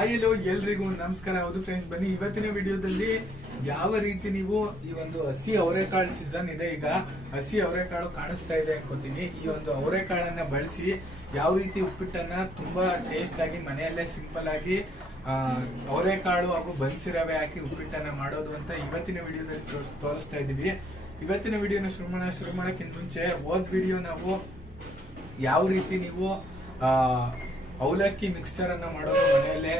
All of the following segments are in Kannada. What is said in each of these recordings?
ಹಾಯ್ ಎಲ್ರಿಗೂ ನಮಸ್ಕಾರ. ಹೌದು ಫ್ರೆಂಡ್ಸ್, ಬನ್ನಿ ಇವತ್ತಿನ ವಿಡಿಯೋದಲ್ಲಿ ಯಾವ ರೀತಿ ನೀವು ಈ ಒಂದು ಹಸಿ ಅವರೆಕಾಳು ಸೀಸನ್ ಇದೆ, ಈಗ ಹಸಿ ಅವರೆಕಾಳು ಕಾಣಿಸ್ತಾ ಇದೆ ಅನ್ಕೋತೀನಿ. ಈ ಒಂದು ಅವರೆಕಾಳನ್ನ ಬಳಸಿ ಯಾವ ರೀತಿ ಉಪ್ಪಿಟ್ಟನ್ನ ತುಂಬಾ ಟೇಸ್ಟ್ ಆಗಿ ಮನೆಯಲ್ಲೇ ಸಿಂಪಲ್ ಆಗಿ ಅವರೆಕಾಳು ಹಾಗೂ ಬನ್ಸಿ ರವೆ ಹಾಕಿ ಉಪ್ಪಿಟ್ಟನ್ನ ಮಾಡೋದು ಅಂತ ಇವತ್ತಿನ ವಿಡಿಯೋದಲ್ಲಿ ತೋರಿಸ್ತಾ ಇದೀವಿ. ಇವತ್ತಿನ ವಿಡಿಯೋನ ಶುರು ಮಾಡಕ್ಕಿಂತ ಮುಂಚೆ ಹೋದ್ ವಿಡಿಯೋ ನಾವು ಯಾವ ರೀತಿ ನೀವು ಅವಲಕ್ಕಿ ಮಿಕ್ಸ್ಚರ್ ಅನ್ನ ಮಾಡೋದು ಮನೆಯಲ್ಲೇ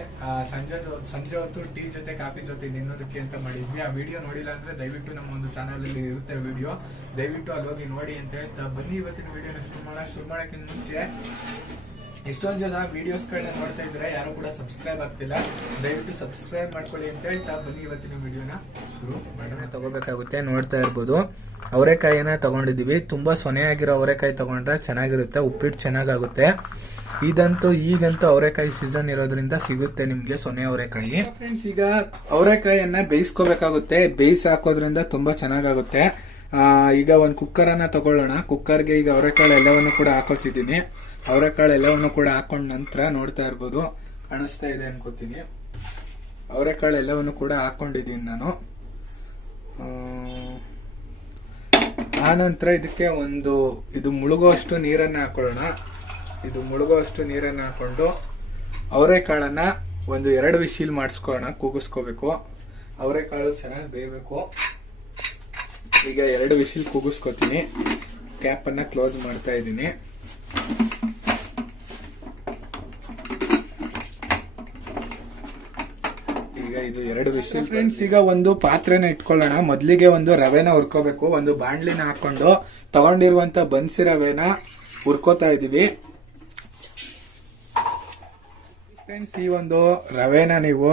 ಸಂಜೆ ಹೊತ್ತು ಟೀ ಜೊತೆ ಕಾಫಿ ಜೊತೆ ತಿನ್ನೋದಕ್ಕೆ ಅಂತ ಮಾಡಿದ್ವಿ. ಆ ವಿಡಿಯೋ ನೋಡಿಲ್ಲ ಅಂದ್ರೆ ದಯವಿಟ್ಟು ನಮ್ಮ ಒಂದು ಚಾನಲ್ ಅಲ್ಲಿ ಇರುತ್ತೆ ವಿಡಿಯೋ, ದಯವಿಟ್ಟು ಅಲ್ಲಿ ಹೋಗಿ ನೋಡಿ ಅಂತ ಹೇಳ್ತಾ ಬನ್ನಿ ಇವತ್ತಿನ ವಿಡಿಯೋನ ಶುರು ಮಾಡಕ್ಕಿಂತ ಮುಂಚೆ ಎಷ್ಟೊಂದು ಜನ ವಿಡಿಯೋಸ್ ಗಳನ್ನ ನೋಡ್ತಾ ಇದ್ರೆ ಯಾರು ಕೂಡ ಸಬ್ಸ್ಕ್ರೈಬ್ ಆಗ್ತಿಲ್ಲ, ದಯವಿಟ್ಟು ಸಬ್ಸ್ಕ್ರೈಬ್ ಮಾಡ್ಕೊಳ್ಳಿ ಅಂತ ಹೇಳ್ತಾ ಬನ್ನಿ ಇವತ್ತಿನ ವಿಡಿಯೋನ ಶುರು ಮಾಡೋಣ. ತಗೋಬೇಕಾಗುತ್ತೆ, ನೋಡ್ತಾ ಇರ್ಬೋದು ಅವರೆಕಾಯಿನ ತಗೊಂಡಿದೀವಿ. ತುಂಬಾ ಸೊನೆಯಾಗಿರೋ ಅವರೆಕಾಯಿ ತಗೊಂಡ್ರೆ ಚೆನ್ನಾಗಿರುತ್ತೆ, ಉಪ್ಪಿಟ್ಟು ಚೆನ್ನಾಗಾಗುತ್ತೆ. ಈಗಂತೂ ಅವರೆಕಾಯಿ ಸೀಸನ್ ಇರೋದ್ರಿಂದ ಸಿಗುತ್ತೆ ನಿಮ್ಗೆ ಸೊನೆ ಅವರೆಕಾಯಿ. ಫ್ರೆಂಡ್ಸ್, ಈಗ ಅವರೆಕಾಯಿಯನ್ನ ಬೇಯಿಸ್ಕೋಬೇಕಾಗುತ್ತೆ. ಬೇಯಿಸಿ ಹಾಕೋದ್ರಿಂದ ತುಂಬಾ ಚೆನ್ನಾಗಾಗುತ್ತೆ. ಈಗ ಒಂದು ಕುಕ್ಕರ್ ಅನ್ನ ತಗೊಳ್ಳೋಣ. ಕುಕ್ಕರ್ಗೆ ಈಗ ಅವರೆಕಾಳು ಎಲ್ಲವನ್ನು ಕೂಡ ಹಾಕೋತಿದ್ದೀನಿ. ಅವರೆಕಾಳು ಎಲ್ಲವನ್ನು ಕೂಡ ಹಾಕೊಂಡ ನಂತರ ನೋಡ್ತಾ ಇರ್ಬೋದು, ಕಾಣಿಸ್ತಾ ಇದೆ ಅನ್ಕೋತೀನಿ. ಅವರೆಕಾಳು ಎಲ್ಲವನ್ನು ಕೂಡ ಹಾಕೊಂಡಿದ್ದೀನಿ ನಾನು. ಆ ನಂತರ ಇದಕ್ಕೆ ಇದು ಮುಳುಗುವಷ್ಟು ನೀರನ್ನ ಹಾಕೊಳ್ಳೋಣ. ಇದು ಮುಳುಗುವಷ್ಟು ನೀರನ್ನ ಹಾಕೊಂಡು ಅವರೆಕಾಳನ್ನ 2 ವಿಶಿಲ್ ಮಾಡಿಸ್ಕೊಳ್ಳೋಣ, ಕೂಗಿಸ್ಕೋಬೇಕು. ಅವರೆಕಾಳು ಚೆನ್ನಾಗಿ ಬೇಯಬೇಕು. ಈಗ 2 ವಿಶಿಲ್ ಕೂಗಿಸ್ಕೋತೀನಿ. ಕ್ಯಾಪ್ ಅನ್ನ ಕ್ಲೋಸ್ ಮಾಡ್ತಾ ಇದ್ದೀನಿ. ಈಗ ಇದು 2 ವಿಶಿಲ್. ಫ್ರೆಂಡ್ಸ್, ಈಗ ಒಂದು ಪಾತ್ರೆನ ಇಟ್ಕೊಳ್ಳೋಣ. ಮೊದಲಿಗೆ ಒಂದು ರವೆನ ಹುರ್ಕೋಬೇಕು. ಒಂದು ಬಾಂಡ್ಲಿನ ಹಾಕೊಂಡು ತಗೊಂಡಿರುವಂತ ಬನ್ಸಿ ರವೆನ ಹುರ್ಕೋತಾ ಇದೀವಿ. ಫ್ರೆಂಡ್ಸ್, ಈ ಒಂದು ರವೆನ ನೀವು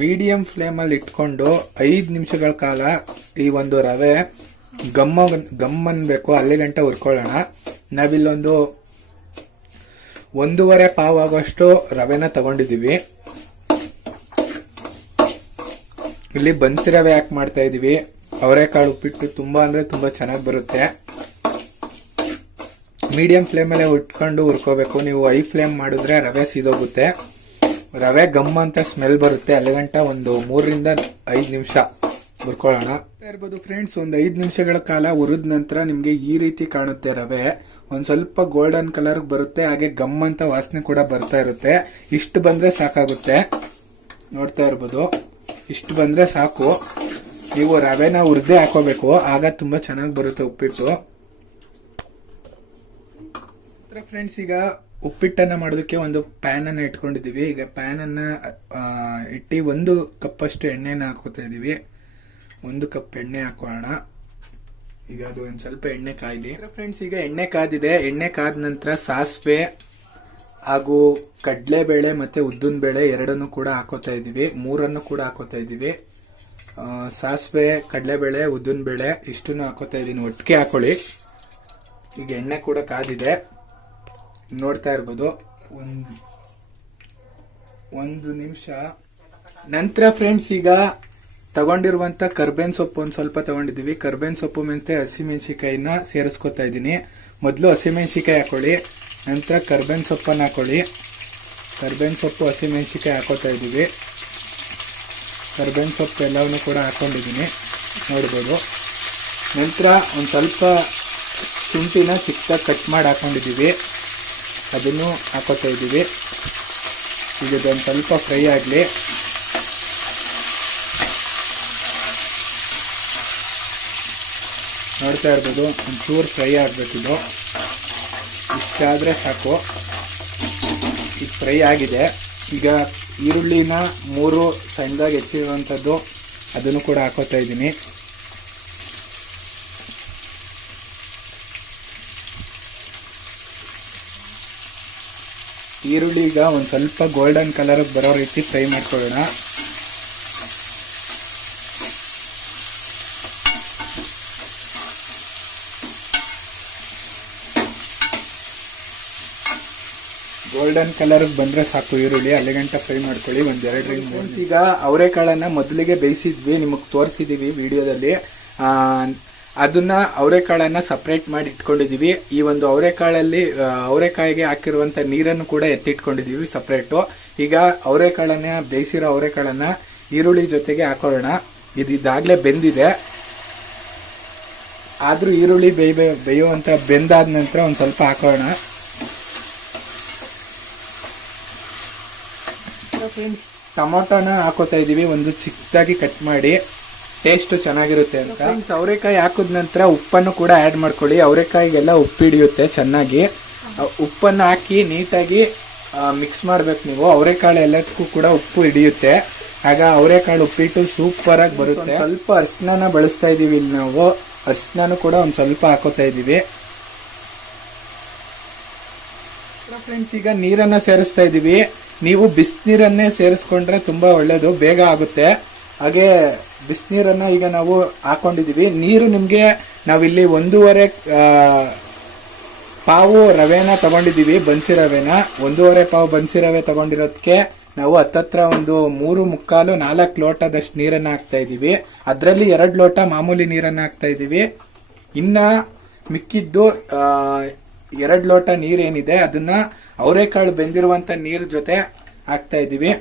ಮೀಡಿಯಂ ಫ್ಲೇಮ್ ಅಲ್ಲಿ ಇಟ್ಕೊಂಡು 5 ನಿಮಿಷಗಳ ಕಾಲ ಈ ಒಂದು ರವೆ ಗಮ್ ಅನ್ಬೇಕು, ಅಲ್ಲಿ ಗಂಟ ಹುರ್ಕೊಳ್ಳೋಣ. ನಾವಿಲ್ಲೊಂದು 1.5 ಪಾವ್ ಆಗೋಷ್ಟು ರವೆನ ತಗೊಂಡಿದೀವಿ. ಇಲ್ಲಿ ಬನ್ಸಿ ರವೆ ಹಾಕಿ ಮಾಡ್ತಾ ಇದೀವಿ. ಅವರೆಕಾಳು ಉಪ್ಪಿಟ್ಟು ತುಂಬಾ ಅಂದ್ರೆ ತುಂಬಾ ಚೆನ್ನಾಗಿ ಬರುತ್ತೆ. ಮೀಡಿಯಂ ಫ್ಲೇಮಲ್ಲೇ ಉಟ್ಕೊಂಡು ಹುರ್ಕೋಬೇಕು. ನೀವು ಹೈ ಫ್ಲೇಮ್ ಮಾಡಿದ್ರೆ ರವೆ ಸೀದೋಗುತ್ತೆ, ರವೆ ಗಮ್ ಅಂತ ಸ್ಮೆಲ್ ಬರುತ್ತೆ. ಅಲ್ಲಿಗಂಟ ಒಂದು 3 ರಿಂದ 5 ನಿಮಿಷ ಹುರ್ಕೊಳ್ಳೋಣ. ಇರ್ಬೋದು ಫ್ರೆಂಡ್ಸ್, ಒಂದು 5 ನಿಮಿಷಗಳ ಕಾಲ ಹುರಿದ ನಂತರ ನಿಮ್ಗೆ ಈ ರೀತಿ ಕಾಣುತ್ತೆ ರವೆ. ಒಂದ್ ಸ್ವಲ್ಪ ಗೋಲ್ಡನ್ ಕಲರ್ ಬರುತ್ತೆ, ಹಾಗೆ ಗಮ್ ಅಂತ ವಾಸನೆ ಕೂಡ ಬರ್ತಾ ಇರುತ್ತೆ. ಇಷ್ಟು ಬಂದ್ರೆ ಸಾಕಾಗುತ್ತೆ. ನೋಡ್ತಾ ಇರ್ಬೋದು, ಇಷ್ಟು ಬಂದ್ರೆ ಸಾಕು. ನೀವು ರವೆನ ಹುರಿದೇ ಹಾಕೋಬೇಕು, ಆಗ ತುಂಬಾ ಚೆನ್ನಾಗಿ ಬರುತ್ತೆ ಉಪ್ಪಿಟ್ಟು. ಫ್ರೆಂಡ್ಸ್, ಈಗ ಉಪ್ಪಿಟ್ಟನ್ನ ಮಾಡೋದಕ್ಕೆ ಒಂದು ಪ್ಯಾನ್ ಅನ್ನ ಇಟ್ಕೊಂಡಿದೀವಿ. ಈಗ ಪ್ಯಾನ್ ಅನ್ನ ಇಟ್ಟು 1 ಕಪ್ ಅಷ್ಟು ಎಣ್ಣೆನ ಹಾಕೋತಾ ಇದೀವಿ. 1 ಕಪ್ ಎಣ್ಣೆ ಹಾಕೋಣ. ಈಗ ಅದು ಒಂದ್ ಸ್ವಲ್ಪ ಎಣ್ಣೆ ಕಾಯ್ಲಿ. ಫ್ರೆಂಡ್ಸ್, ಈಗ ಎಣ್ಣೆ ಕಾದಿದೆ. ಎಣ್ಣೆ ಕಾದ ನಂತರ ಸಾಸಿವೆ ಹಾಗೂ ಕಡಲೆಬೇಳೆ ಮತ್ತೆ ಉದ್ದಿನ ಬೇಳೆ 2 ಕೂಡ ಹಾಕೋತಾ ಇದೀವಿ. 3 ಕೂಡ ಹಾಕೋತಾ ಇದೀವಿ. ಸಾಸಿವೆ, ಕಡಲೆಬೇಳೆ, ಉದ್ದಿನ ಬೇಳೆ ಇಷ್ಟನ್ನು ಹಾಕೋತಾ ಇದೀನಿ. ಒಟ್ಟಿಗೆ ಹಾಕೊಳ್ಳಿ. ಈಗ ಎಣ್ಣೆ ಕೂಡ ಕಾದಿದೆ, ನೋಡ್ತಾ ಇರ್ಬೋದು. ಒಂದು ನಿಮಿಷ ನಂತರ ಫ್ರೆಂಡ್ಸ್, ಈಗ ತಗೊಂಡಿರುವಂತ ಕರ್ಬೇವಿನ ಸೊಪ್ಪು ಒಂದ್ ಸ್ವಲ್ಪ ತಗೊಂಡಿದೀವಿ. ಕರ್ಬೇವಿನ ಸೊಪ್ಪು ಮತ್ತೆ ಹಸಿಮೆಣಸಿಕಾಯಿನ ಸೇರಿಸ್ಕೊತಾ ಇದ್ದೀನಿ. ಮೊದಲು ಹಸಿಮೆಣಸಿಕಾಯಿ ಹಾಕೊಳ್ಳಿ, ನಂತರ ಕರ್ಬೇವಿನ ಸೊಪ್ಪನ್ನ ಹಾಕೊಳ್ಳಿ. ಕರ್ಬೇವಿನ ಸೊಪ್ಪು, ಹಸಿಮೆಣಸಿಕಾಯಿ ಹಾಕೋತಾ ಇದೀವಿ. ಕರ್ಬೇವಿನ ಸೊಪ್ಪು ಎಲ್ಲವನ್ನು ಕೂಡ ಹಾಕೊಂಡಿದ್ದೀನಿ, ನೋಡ್ಬೋದು. ನಂತರ ಒಂದ್ ಸ್ವಲ್ಪ ಶುಂಠಿನ ಚಿಕ್ಕದಾಗಿ ಕಟ್ ಮಾಡಿ ಹಾಕೊಂಡಿದೀವಿ, ಅದನ್ನು ಹಾಕೋತಾ ಇದ್ದೀವಿ. ಈಗ ಇದೊಂದು ಸ್ವಲ್ಪ ಫ್ರೈ ಆಗಲಿ. ನೋಡ್ತಾ ಇರ್ಬೋದು, ಒಂಚೂರು ಫ್ರೈ ಆಗಬೇಕಿದು. ಇಷ್ಟಾದರೆ ಸಾಕು. ಈಗ ಫ್ರೈ ಆಗಿದೆ. ಈಗ ಈರುಳ್ಳಿನ 3 ಸಣ್ಣದಾಗಿ ಹೆಚ್ಚಿರುವಂಥದ್ದು ಅದನ್ನು ಕೂಡ ಹಾಕೋತಾ ಇದ್ದೀನಿ. ಈರುಳ್ಳಿ ಈಗ ಒಂದು ಸ್ವಲ್ಪ ಗೋಲ್ಡನ್ ಕಲರ್ ಬರೋ ರೀತಿ ಫ್ರೈ ಮಾಡ್ಕೊಳ್ಳೋಣ. ಗೋಲ್ಡನ್ ಕಲರ್ ಬಂದ್ರೆ ಸಾಕು ಈರುಳ್ಳಿ, ಅಲ್ಲಿಗಂಟ ಫ್ರೈ ಮಾಡ್ಕೊಳ್ಳಿ. 1-2 ರಿಂದ 3. ಈಗ ಅವರೆಕಾಳನ್ನ ಮೊದಲಿಗೆ ಬೇಯಿಸಿದ್ವಿ, ನಿಮಗೆ ತೋರಿಸಿದೀವಿ ವಿಡಿಯೋದಲ್ಲಿ. ಅದನ್ನ ಅವರೆಕಾಳನ್ನ ಸಪರೇಟ್ ಮಾಡಿ ಇಟ್ಕೊಂಡಿದೀವಿ. ಈ ಒಂದು ಅವರೆಕಾಳಲ್ಲಿ ಅವರೆಕಾಯಿಗೆ ಹಾಕಿರುವಂತ ನೀರನ್ನು ಕೂಡ ಎತ್ತಿಟ್ಕೊಂಡಿದೀವಿ ಸಪರೇಟು. ಈಗ ಅವರೆಕಾಳನ್ನ ಬೇಯಿಸಿರೋ ಅವರೆಕಾಳನ್ನ ಈರುಳ್ಳಿ ಜೊತೆಗೆ ಹಾಕೊಳ್ಳೋಣ. ಇದಾಗ್ಲೇ ಬೆಂದಿದೆ, ಆದ್ರೂ ಈರುಳ್ಳಿ ಬೇಯುವಂತ ಬೆಂದಾದ ನಂತರ ಒಂದ್ ಸ್ವಲ್ಪ ಹಾಕೋಣ. ಫ್ರೆಂಡ್ಸ್, ಟೊಮೊಟೊನ ಹಾಕೋತಾ ಇದೀವಿ, ಒಂದು ಚಿಕ್ಕದಾಗಿ ಕಟ್ ಮಾಡಿ, ಟೇಸ್ಟ್ ಚೆನ್ನಾಗಿರುತ್ತೆ ಅಂತ. ಫ್ರೆಂಡ್ಸ್, ಅವರೆಕಾಯಿ ಹಾಕಿದ ನಂತರ ಉಪ್ಪನ್ನು ಕೂಡ ಆ್ಯಡ್ ಮಾಡ್ಕೊಳ್ಳಿ. ಅವರೆಕಾಯಿಗೆಲ್ಲ ಉಪ್ಪು ಹಿಡಿಯುತ್ತೆ ಚೆನ್ನಾಗಿ. ಉಪ್ಪನ್ನು ಹಾಕಿ ನೀಟಾಗಿ ಮಿಕ್ಸ್ ಮಾಡ್ಬೇಕು ನೀವು. ಅವರೆಕಾಳು ಎಲ್ಲದಕ್ಕೂ ಕೂಡ ಉಪ್ಪು ಹಿಡಿಯುತ್ತೆ, ಆಗ ಅವರೆಕಾಳು ಉಪ್ಪಿಟ್ಟು ಸೂಪರ್ ಆಗಿ ಬರುತ್ತೆ. ಸ್ವಲ್ಪ ಅರಿಶಿನ ಬಳಸ್ತಾ ಇದೀವಿ ಇಲ್ಲಿ ನಾವು. ಅರಿಶಿನ ಕೂಡ ಒಂದ್ ಸ್ವಲ್ಪ ಹಾಕೋತಾ ಇದೀವಿ. ಫ್ರೆಂಡ್ಸ್, ಈಗ ನೀರನ್ನ ಸೇರಿಸ್ತಾ ಇದೀವಿ. ನೀವು ಬಿಸಿನೀರನ್ನೇ ಸೇರಿಸ್ಕೊಂಡ್ರೆ ತುಂಬಾ ಒಳ್ಳೇದು, ಬೇಗ ಆಗುತ್ತೆ. ಹಾಗೆ ಬಿಸಿನೀರನ್ನ ಈಗ ನಾವು ಹಾಕೊಂಡಿದೀವಿ. ನೀರು ನಿಮ್ಗೆ ನಾವಿಲ್ಲಿ 1.5 ಪಾವು ರವೆನ ತಗೊಂಡಿದೀವಿ, ಬನ್ಸಿ ರವೆನ. 1.5 ಪಾವು ಬನ್ಸಿ ರವೆ ತಗೊಂಡಿರೋದಕ್ಕೆ ನಾವು ಹತ್ತತ್ರ ಒಂದು 3.25-4 ಲೋಟದಷ್ಟು ನೀರನ್ನ ಹಾಕ್ತಾ ಇದೀವಿ. ಅದರಲ್ಲಿ 2 ಲೋಟ ಮಾಮೂಲಿ ನೀರನ್ನ ಹಾಕ್ತಾ ಇದೀವಿ. ಇನ್ನ ಮಿಕ್ಕಿದ್ದು 2 ಲೋಟ ನೀರೇನಿದೆ ಅದನ್ನ ಅವರೆಕಾಳು ಬೆಂದಿರುವಂತ ನೀರ್ ಜೊತೆ ಹಾಕ್ತಾ ಇದೀವಿ.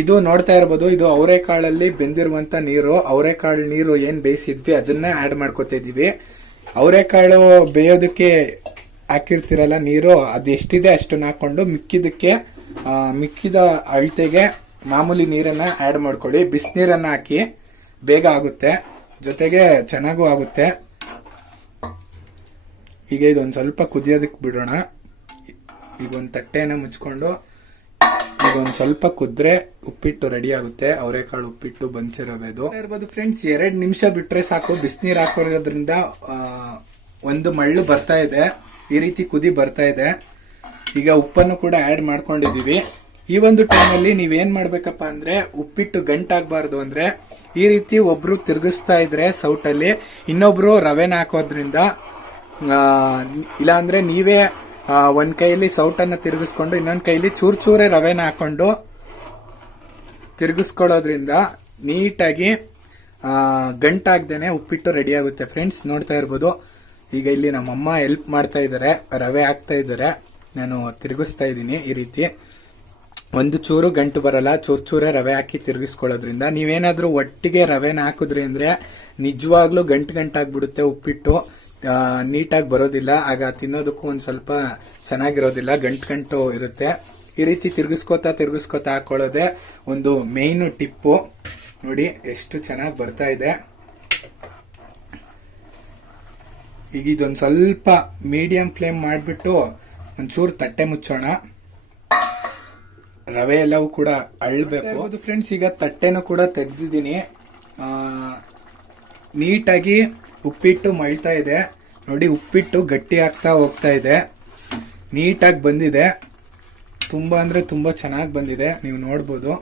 ಇದು ನೋಡ್ತಾ ಇರ್ಬೋದು, ಇದು ಅವರೆಕಾಳಲ್ಲಿ ಬೆಂದಿರುವಂತ ನೀರು. ಅವರೆಕಾಳು ನೀರು ಏನ್ ಬೇಯಿಸಿದ್ವಿ ಅದನ್ನ ಆಡ್ ಮಾಡ್ಕೊತಾ ಇದೀವಿ. ಅವರೆಕಾಳು ಬೇಯೋದಕ್ಕೆ ಹಾಕಿರ್ತಿರಲ್ಲ ನೀರು, ಅದೆಷ್ಟಿದೆ ಅಷ್ಟನ್ನ ಹಾಕೊಂಡು ಮಿಕ್ಕಿದ ಅಳತೆಗೆ ಮಾಮೂಲಿ ನೀರನ್ನ ಆಡ್ ಮಾಡ್ಕೊಳ್ಳಿ. ಬಿಸಿನೀರನ್ನ ಹಾಕಿ, ಬೇಗ ಆಗುತ್ತೆ, ಜೊತೆಗೆ ಚೆನ್ನಾಗೂ ಆಗುತ್ತೆ. ಈಗ ಇದೊಂದು ಸ್ವಲ್ಪ ಕುದಿಯೋದಕ್ಕೆ ಬಿಡೋಣ. ಈಗ ಒಂದು ತಟ್ಟೆನ ಮುಚ್ಕೊಂಡು ಈಗ ಒಂದು ಸ್ವಲ್ಪ ಕುದ್ರೆ ಉಪ್ಪಿಟ್ಟು ರೆಡಿ ಆಗುತ್ತೆ. ಅವರೆಕಾಳು ಉಪ್ಪಿಟ್ಟು ಬನ್ಸಿರೋದು ಇರ್ಬೋದು. ಫ್ರೆಂಡ್ಸ್, 2 ನಿಮಿಷ ಬಿಟ್ರೆ ಸಾಕು. ಬಿಸಿನೀರು ಹಾಕೋದ್ರಿಂದ ಒಂದು ಮಳ್ಳು ಬರ್ತಾ ಇದೆ, ಈ ರೀತಿ ಕುದಿ ಬರ್ತಾ ಇದೆ. ಈಗ ಉಪ್ಪನ್ನು ಕೂಡ ಆಡ್ ಮಾಡ್ಕೊಂಡಿದೀವಿ. ಈ ಒಂದು ಟೈಮಲ್ಲಿ ನೀವೇನ್ ಮಾಡ್ಬೇಕಪ್ಪ ಅಂದ್ರೆ, ಉಪ್ಪಿಟ್ಟು ಗಂಟಾಗಬಾರ್ದು ಅಂದ್ರೆ ಈ ರೀತಿ ಒಬ್ರು ತಿರುಗಿಸ್ತಾ ಇದ್ರೆ ಸೌಟಲ್ಲಿ, ಇನ್ನೊಬ್ರು ರವೆನ ಹಾಕೋದ್ರಿಂದ, ಇಲ್ಲಾಂದ್ರೆ ನೀವೇ ಒಂದ್ ಕೈಯಲ್ಲಿ ಸೌಟನ್ನ ತಿರುಗಿಸ್ಕೊಂಡು ಇನ್ನೊಂದ್ ಕೈಯಲ್ಲಿ ಚೂರೇ ರವೆನ ಹಾಕೊಂಡು ತಿರುಗಿಸ್ಕೊಳ್ಳೋದ್ರಿಂದ ನೀಟಾಗಿ ಗಂಟಾಗ್ದೇನೆ ಉಪ್ಪಿಟ್ಟು ರೆಡಿ ಆಗುತ್ತೆ. ಫ್ರೆಂಡ್ಸ್, ನೋಡ್ತಾ ಇರ್ಬೋದು. ಈಗ ಇಲ್ಲಿ ನಮ್ಮಮ್ಮ ಹೆಲ್ಪ್ ಮಾಡ್ತಾ ಇದ್ದಾರೆ, ರವೆ ಹಾಕ್ತಾ ಇದ್ದಾರೆ, ನಾನು ತಿರುಗಿಸ್ತಾ ಇದ್ದೀನಿ. ಈ ರೀತಿ ಒಂದು ಚೂರು ಗಂಟು ಬರಲ್ಲ, ಚೂರೇ ರವೆ ಹಾಕಿ ತಿರುಗಿಸ್ಕೊಳ್ಳೋದ್ರಿಂದ. ನೀವೇನಾದ್ರೂ ಒಟ್ಟಿಗೆ ರವೆನ ಹಾಕಿದ್ರಿ ಅಂದ್ರೆ ನಿಜವಾಗ್ಲೂ ಗಂಟಾಗ್ಬಿಡುತ್ತೆ ಉಪ್ಪಿಟ್ಟು, ನೀಟಾಗಿ ಬರೋದಿಲ್ಲ. ಆಗ ತಿನ್ನೋದಕ್ಕೂ ಒಂದ್ ಸ್ವಲ್ಪ ಚೆನ್ನಾಗಿರೋದಿಲ್ಲ, ಗಂಟು ಇರುತ್ತೆ. ಈ ರೀತಿ ತಿರ್ಗಿಸ್ಕೋತಾ ಹಾಕೊಳ್ಳೋದೆ ಒಂದು ಮೇನ್ ಟಿಪ್ಪು. ನೋಡಿ ಎಷ್ಟು ಚೆನ್ನಾಗಿ ಬರ್ತಾ ಇದೆ. ಈಗ ಇದೊಂದು ಸ್ವಲ್ಪ ಮೀಡಿಯಂ ಫ್ಲೇಮ್ ಮಾಡಿಬಿಟ್ಟು ಒಂಚೂರು ತಟ್ಟೆ ಮುಚ್ಚೋಣ. ರವೆ ಎಲ್ಲವೂ ಕೂಡ ಅಳ್ಬೇಕು. ಫ್ರೆಂಡ್ಸ್, ಈಗ ತಟ್ಟೆನೂ ಕೂಡ ತೆಗ್ದಿದ್ದೀನಿ. ನೀಟಾಗಿ ಉಪ್ಪಿಟ್ಟು ಮಳ್ತಾ ಇದೆ. ನೋಡಿ, ಉಪ್ಪಿಟ್ಟು ಗಟ್ಟಿ ಆಗ್ತಾ ಹೋಗ್ತಾ ಇದೆ, ನೀಟಾಗಿ ಬಂದಿದೆ. ತುಂಬಾ ಅಂದ್ರೆ ತುಂಬಾ ಚೆನ್ನಾಗಿ ಬಂದಿದೆ, ನೀವು ನೋಡ್ಬೋದು.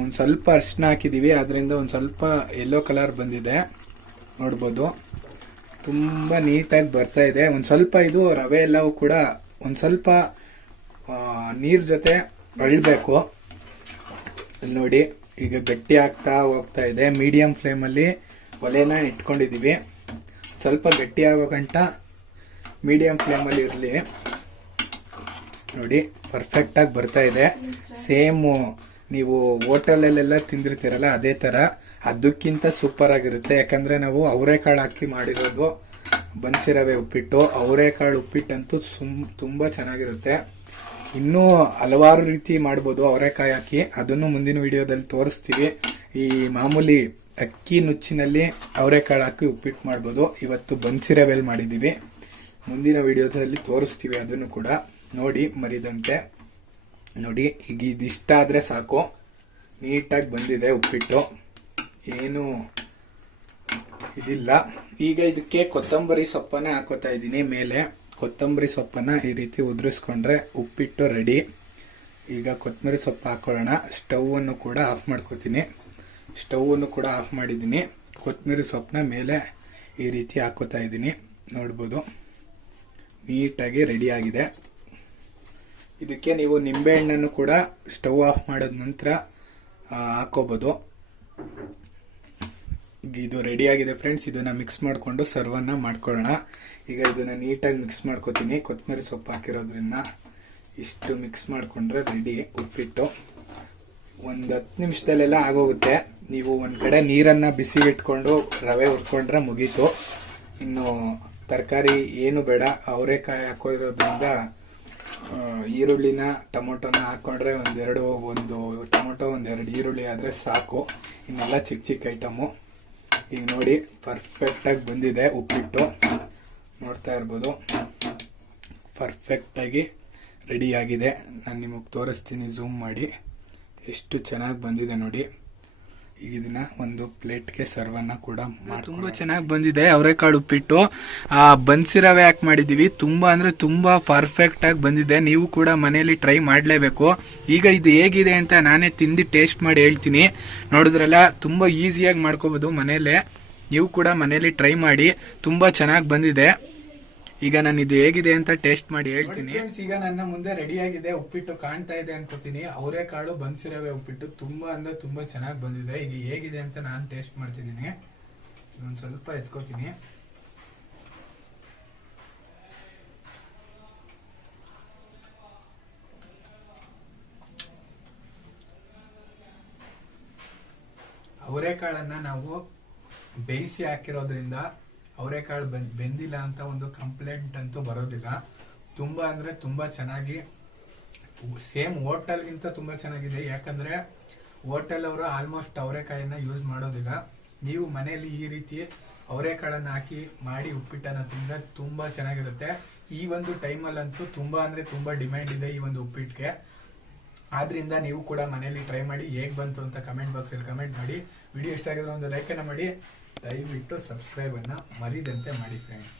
ಒಂದ್ ಸ್ವಲ್ಪ ಅರಿಶಿನ ಹಾಕಿದೀವಿ, ಅದರಿಂದ ಒಂದ್ ಸ್ವಲ್ಪ ಯೆಲ್ಲೋ ಕಲರ್ ಬಂದಿದೆ, ನೋಡ್ಬೋದು. ತುಂಬಾ ನೀಟಾಗಿ ಬರ್ತಾ ಇದೆ. ಒಂದ್ ಸ್ವಲ್ಪ ಇದು ರವೆ ಎಲ್ಲವೂ ಕೂಡ ಒಂದ್ ಸ್ವಲ್ಪ ನೀರ್ ಜೊತೆ ಅಳ್ಬೇಕು. ನೋಡಿ, ಈಗ ಗಟ್ಟಿ ಆಗ್ತಾ ಹೋಗ್ತಾ ಇದೆ. ಮೀಡಿಯಂ ಫ್ಲೇಮ್ ಅಲ್ಲಿ ಒಲೆನ ಇಟ್ಕೊಂಡಿದೀವಿ. ಸ್ವಲ್ಪ ಗಟ್ಟಿ ಆಗೋ ಗಂಟ ಮೀಡಿಯಂ ಫ್ಲೇಮ್ ಅಲ್ಲಿ ಇರಲಿ. ನೋಡಿ, ಪರ್ಫೆಕ್ಟ್ ಆಗಿ ಬರ್ತಾ ಇದೆ. ಸೇಮ್ ನೀವು ಹೋಟೆಲಲ್ಲೆಲ್ಲ ತಿಂದಿರ್ತೀರಲ್ಲ ಅದೇ ತರ, ಅದಕ್ಕಿಂತ ಸೂಪರ್ ಆಗಿರುತ್ತೆ. ಯಾಕಂದ್ರೆ ನಾವು ಅವರೆಕಾಳು ಹಾಕಿ ಮಾಡಿರೋದು ಬನ್ಸಿ ರವೆ ಉಪ್ಪಿಟ್ಟು. ಅವರೆಕಾಳು ಉಪ್ಪಿಟ್ಟಂತೂ ತುಂಬಾ ಚೆನ್ನಾಗಿರುತ್ತೆ. ಇನ್ನೂ ಹಲವಾರು ರೀತಿ ಮಾಡ್ಬೋದು ಅವರೆಕಾಯಿ ಹಾಕಿ, ಅದನ್ನು ಮುಂದಿನ ವಿಡಿಯೋದಲ್ಲಿ ತೋರಿಸ್ತೀವಿ. ಈ ಮಾಮೂಲಿ ಅಕ್ಕಿ ನುಚ್ಚಿನಲ್ಲಿ ಅವರೆಕಾಳು ಹಾಕಿ ಉಪ್ಪಿಟ್ಟು ಮಾಡ್ಬೋದು. ಇವತ್ತು ಬನ್ಸಿ ರವೆಲ್ ಮಾಡಿದೀವಿ, ಮುಂದಿನ ವಿಡಿಯೋದಲ್ಲಿ ತೋರಿಸ್ತೀವಿ, ಅದನ್ನು ಕೂಡ ನೋಡಿ ಮರಿದಂತೆ. ನೋಡಿ, ಈಗ ಇದಿಷ್ಟ ಆದ್ರೆ ಸಾಕು, ನೀಟಾಗಿ ಬಂದಿದೆ ಉಪ್ಪಿಟ್ಟು, ಏನು ಇದಿಲ್ಲ. ಈಗ ಇದಕ್ಕೆ ಕೊತ್ತಂಬರಿ ಸೊಪ್ಪನ್ನ ಹಾಕೋತಾ ಇದ್ದೀನಿ ಮೇಲೆ. ಕೊತ್ತಂಬರಿ ಸೊಪ್ಪನ್ನ ಈ ರೀತಿ ಉದುರಿಸ್ಕೊಂಡ್ರೆ ಉಪ್ಪಿಟ್ಟು ರೆಡಿ. ಈಗ ಕೊತ್ತಂಬರಿ ಸೊಪ್ಪು ಹಾಕೊಳ್ಳೋಣ. ಸ್ಟೌವನ್ನು ಕೂಡ ಆಫ್ ಮಾಡ್ಕೋತೀನಿ. ಸ್ಟೌವನ್ನು ಕೂಡ ಆಫ್ ಮಾಡಿದ್ದೀನಿ. ಕೊತ್ತಂಬರಿ ಸೊಪ್ಪನ್ನ ಮೇಲೆ ಈ ರೀತಿ ಹಾಕೋತಾ ಇದ್ದೀನಿ, ನೋಡ್ಬೋದು. ನೀಟಾಗಿ ರೆಡಿ ಆಗಿದೆ. ಇದಕ್ಕೆ ನೀವು ನಿಂಬೆ ಹಣ್ಣನ್ನು ಕೂಡ ಸ್ಟವ್ ಆಫ್ ಮಾಡಿದ ನಂತರ ಹಾಕೋಬಹುದು. ಇದು ರೆಡಿ ಆಗಿದೆ ಫ್ರೆಂಡ್ಸ್. ಇದನ್ನ ಮಿಕ್ಸ್ ಮಾಡಿಕೊಂಡು ಸರ್ವನ್ನ ಮಾಡ್ಕೊಳ್ಳೋಣ. ಈಗ ಇದನ್ನ ನೀಟಾಗಿ ಮಿಕ್ಸ್ ಮಾಡ್ಕೋತೀನಿ, ಕೊತ್ತಂಬರಿ ಸೊಪ್ಪು ಹಾಕಿರೋದ್ರಿಂದ ಇಷ್ಟು ಮಿಕ್ಸ್ ಮಾಡ್ಕೊಂಡ್ರೆ ರೆಡಿ ಉಪ್ಪಿಟ್ಟು. ಒಂದು 10 ನಿಮಿಷದಲ್ಲೆಲ್ಲ ಆಗೋಗುತ್ತೆ. ನೀವು ಒಂದ್ ಕಡೆ ನೀರನ್ನ ಬಿಸಿಗಿಟ್ಕೊಂಡು ರವೆ ಹುರ್ಕೊಂಡ್ರೆ ಮುಗೀತು. ಇನ್ನು ತರಕಾರಿ ಏನು ಬೇಡ, ಅವರೆಕಾಯಿ ಹಾಕೋದ್ರಿಂದ ಈರುಳ್ಳಿನ ಟೊಮೊಟೊನ ಹಾಕೊಂಡ್ರೆ ಒಂದು ಟೊಮೊಟೊ 1-2 ಈರುಳ್ಳಿ ಆದ್ರೆ ಸಾಕು. ಇನ್ನೆಲ್ಲ ಚಿಕ್ಕ ಚಿಕ್ಕ ಐಟಮು. ಈಗ ನೋಡಿ ಪರ್ಫೆಕ್ಟ್ ಆಗಿ ಬಂದಿದೆ ಉಪ್ಪಿಟ್ಟು, ನೋಡ್ತಾ ಇರ್ಬೋದು. ಪರ್ಫೆಕ್ಟ್ ಆಗಿ ರೆಡಿ ಆಗಿದೆ. ನಾನು ನಿಮಗೆ ತೋರಿಸ್ತೀನಿ ಝೂಮ್ ಮಾಡಿ, ಎಷ್ಟು ಚೆನ್ನಾಗಿ ಬಂದಿದೆ ನೋಡಿ. ಈಗ ಇದನ್ನ ಒಂದು ಪ್ಲೇಟ್ಗೆ ಸರ್ವನ್ನ ಕೂಡ ತುಂಬಾ ಚೆನ್ನಾಗಿ ಬಂದಿದೆ ಅವರೆಕಾಳು ಉಪ್ಪಿಟ್ಟು. ಬನ್ಸಿರವೆ ಹಾಕಿ ಮಾಡಿದೀವಿ. ತುಂಬಾ ಅಂದ್ರೆ ತುಂಬಾ ಪರ್ಫೆಕ್ಟ್ ಆಗಿ ಬಂದಿದೆ. ನೀವು ಕೂಡ ಮನೆಯಲ್ಲಿ ಟ್ರೈ ಮಾಡಲೇಬೇಕು. ಈಗ ಇದು ಹೇಗಿದೆ ಅಂತ ನಾನೇ ತಿಂದು ಟೇಸ್ಟ್ ಮಾಡಿ ಹೇಳ್ತೀನಿ. ನೋಡಿದ್ರಲ್ಲ, ತುಂಬಾ ಈಸಿಯಾಗಿ ಮಾಡ್ಕೋಬಹುದು ಮನೆಯಲ್ಲೇ. ನೀವು ಕೂಡ ಮನೆಯಲ್ಲಿ ಟ್ರೈ ಮಾಡಿ, ತುಂಬಾ ಚೆನ್ನಾಗಿ ಬಂದಿದೆ. ಈಗ ನಾನು ಇದು ಹೇಗಿದೆ ಅಂತ ಟೇಸ್ಟ್ ಮಾಡಿ ಹೇಳ್ತೀನಿ. ಈಗ ನನ್ನ ಮುಂದೆ ರೆಡಿ ಆಗಿದೆ ಉಪ್ಪಿಟ್ಟು, ಕಾಣ್ತಾ ಇದೆ ಅನ್ಕೋತೀನಿ. ಅವರೆಕಾಳು ಬನ್ಸಿರವೆ ಉಪ್ಪಿಟ್ಟು ತುಂಬಾ ಅಂದ್ರೆ ತುಂಬಾ ಚೆನ್ನಾಗಿ ಬಂದಿದೆ. ಈಗ ಹೇಗಿದೆ ಅಂತ ನಾನು ಟೇಸ್ಟ್ ಮಾಡ್ತಿದ್ದೀನಿ. ಒಂದ್ ಸ್ವಲ್ಪ ಎತ್ಕೋತೀನಿ. ಅವರೆಕಾಳನ್ನ ನಾವು ಬೇಯಿಸಿ ಹಾಕಿರೋದ್ರಿಂದ ಅವರೆಕಾಳು ಬೆಂದಿಲ್ಲ ಅಂತ ಒಂದು ಕಂಪ್ಲೇಂಟ್ ಅಂತೂ ಬರೋದಿಲ್ಲ. ತುಂಬಾ ಅಂದ್ರೆ ತುಂಬಾ ಚೆನ್ನಾಗಿ, ಸೇಮ್ ಹೋಟೆಲ್ಗಿಂತ ತುಂಬಾ ಚೆನ್ನಾಗಿದೆ. ಯಾಕಂದ್ರೆ ಹೋಟೆಲ್ ಅವರು ಆಲ್ಮೋಸ್ಟ್ ಅವರೆಕಾಯಿನ ಯೂಸ್ ಮಾಡೋದಿಲ್ಲ. ನೀವು ಮನೆಯಲ್ಲಿ ಈ ರೀತಿ ಅವರೆಕಾಳನ್ನ ಹಾಕಿ ಮಾಡಿ ಉಪ್ಪಿಟ್ಟನ್ನ ತಿಂದ್ರೆ ತುಂಬಾ ಚೆನ್ನಾಗಿರುತ್ತೆ. ಈ ಒಂದು ಟೈಮಲ್ಲಂತೂ ತುಂಬಾ ಅಂದ್ರೆ ತುಂಬಾ ಡಿಮ್ಯಾಂಡ್ ಇದೆ ಈ ಒಂದು ಉಪ್ಪಿಟ್ಟಿಗೆ. ಆದ್ರಿಂದ ನೀವು ಕೂಡ ಮನೆಯಲ್ಲಿ ಟ್ರೈ ಮಾಡಿ. ಹೇಗ್ ಬಂತು ಅಂತ ಕಮೆಂಟ್ ಬಾಕ್ಸ್ ಅಲ್ಲಿ ಕಮೆಂಟ್ ಮಾಡಿ. ವಿಡಿಯೋ ಇಷ್ಟ ಆಗಿದ್ರೆ ಒಂದು ಲೈಕ್ ಅನ್ನ ಮಾಡಿ. ದಯವಿಟ್ಟು ಸಬ್ಸ್ಕ್ರೈಬ್ ಅನ್ನ ಮರಿದಂತೆ ಮಾಡಿ ಫ್ರೆಂಡ್ಸ್.